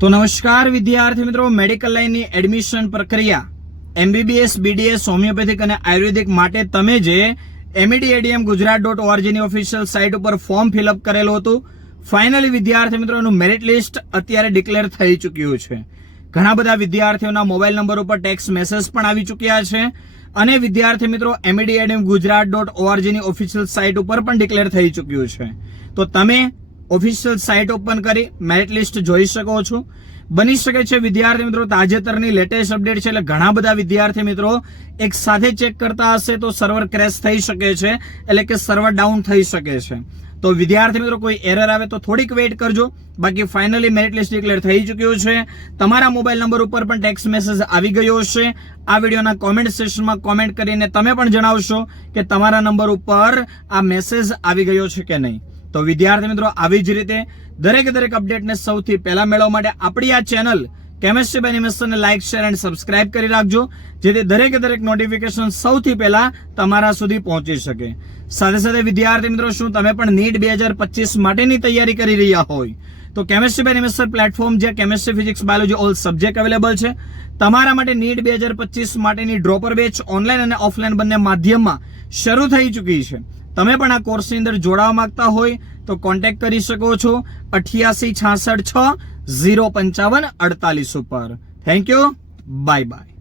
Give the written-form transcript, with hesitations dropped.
તો નમસ્કાર વિદ્યાર્થી મિત્રો, મેડિકલ લાઇનની એડમિશન પ્રક્રિયા MBBS, BDS, હોમિયોપેથિક અને આયુર્વેદિક માટે તમે જે mededmgujarat.org ની ઓફિશિયલ સાઇટ ઉપર ફોર્મ ફિલઅપ કરેલું હતું, ફાઇનલી વિદ્યાર્થી મિત્રો એનું મેરિટ લિસ્ટ અત્યારે ડિક્લેર થઈ ચૂક્યું છે. ઘણા બધા વિદ્યાર્થીઓના મોબાઈલ નંબર ઉપર ટેક્સ્ટ મેસેજ પણ આવી ચૂક્યા છે અને વિદ્યાર્થી મિત્રો mededmgujarat.org ની ઓફિશિયલ સાઇટ ઉપર પણ ડિક્લેર થઈ ચૂક્યું છે. તો તમે ઓફિશિયલ સાઇટ ઓપન કરી મેરિટ લિસ્ટ જોઈ શકો છો. બની શકે છે વિદ્યાર્થી મિત્રો તાજેતરની લેટેસ્ટ અપડેટ છે એટલે ઘણા બધા વિદ્યાર્થી મિત્રો એક સાથે ચેક કરતા હશે તો સર્વર ક્રેશ થઈ શકે છે, એટલે કે સર્વર ડાઉન થઈ શકે છે. તો વિદ્યાર્થી મિત્રો કોઈ એરર આવે તો થોડીક વેઇટ કરજો. બાકી ફાઇનલી મેરિટ લિસ્ટ ડિક્લેર થઈ ચૂક્યું છે. તમારા મોબાઈલ નંબર ઉપર પણ ટેક્સ્ટ મેસેજ આવી ગયો હશે. આ વિડીયોના કોમેન્ટ સેક્શનમાં કોમેન્ટ કરીને તમે પણ જણાવશો કે તમારા નંબર ઉપર આ મેસેજ આવી ગયો છે કે નહીં. તો વિદ્યાર્થી મિત્રો આવી જ રીતે દરેક અપડેટને સૌથી પહેલા મેળવવા માટે આપણી આ ચેનલ કેમેસ્ટ્રી બાય એનિમેશનને લાઇક, શેર અને સબસ્ક્રાઇબ કરી રાખજો, જેથી દરેક નોટિફિકેશન સૌથી પહેલા તમારા સુધી પહોંચી શકે. સાથે વિદ્યાર્થી મિત્રો, શું તમે પણ નીટ 2025 માટેની તૈયારી કરી રહ્યા હોય તો કેમેસ્ટ્રી બાય એનિમેશન પ્લેટફોર્મ, જે chemistry, physics, biology all subject available છે. તમારા માટે નીટ 2025 માટેની ડ્રોપર બેચ ઓનલાઈન અને ઓફલાઈન બંને માધ્યમમાં શરૂ થઈ ચૂકી છે. તમે પણ આ કોર્સની અંદર જોડાવા માંગતા હોય તો કોન્ટેક્ટ કરી શકો છો 8866605548 ઉપર. Thank you, bye bye.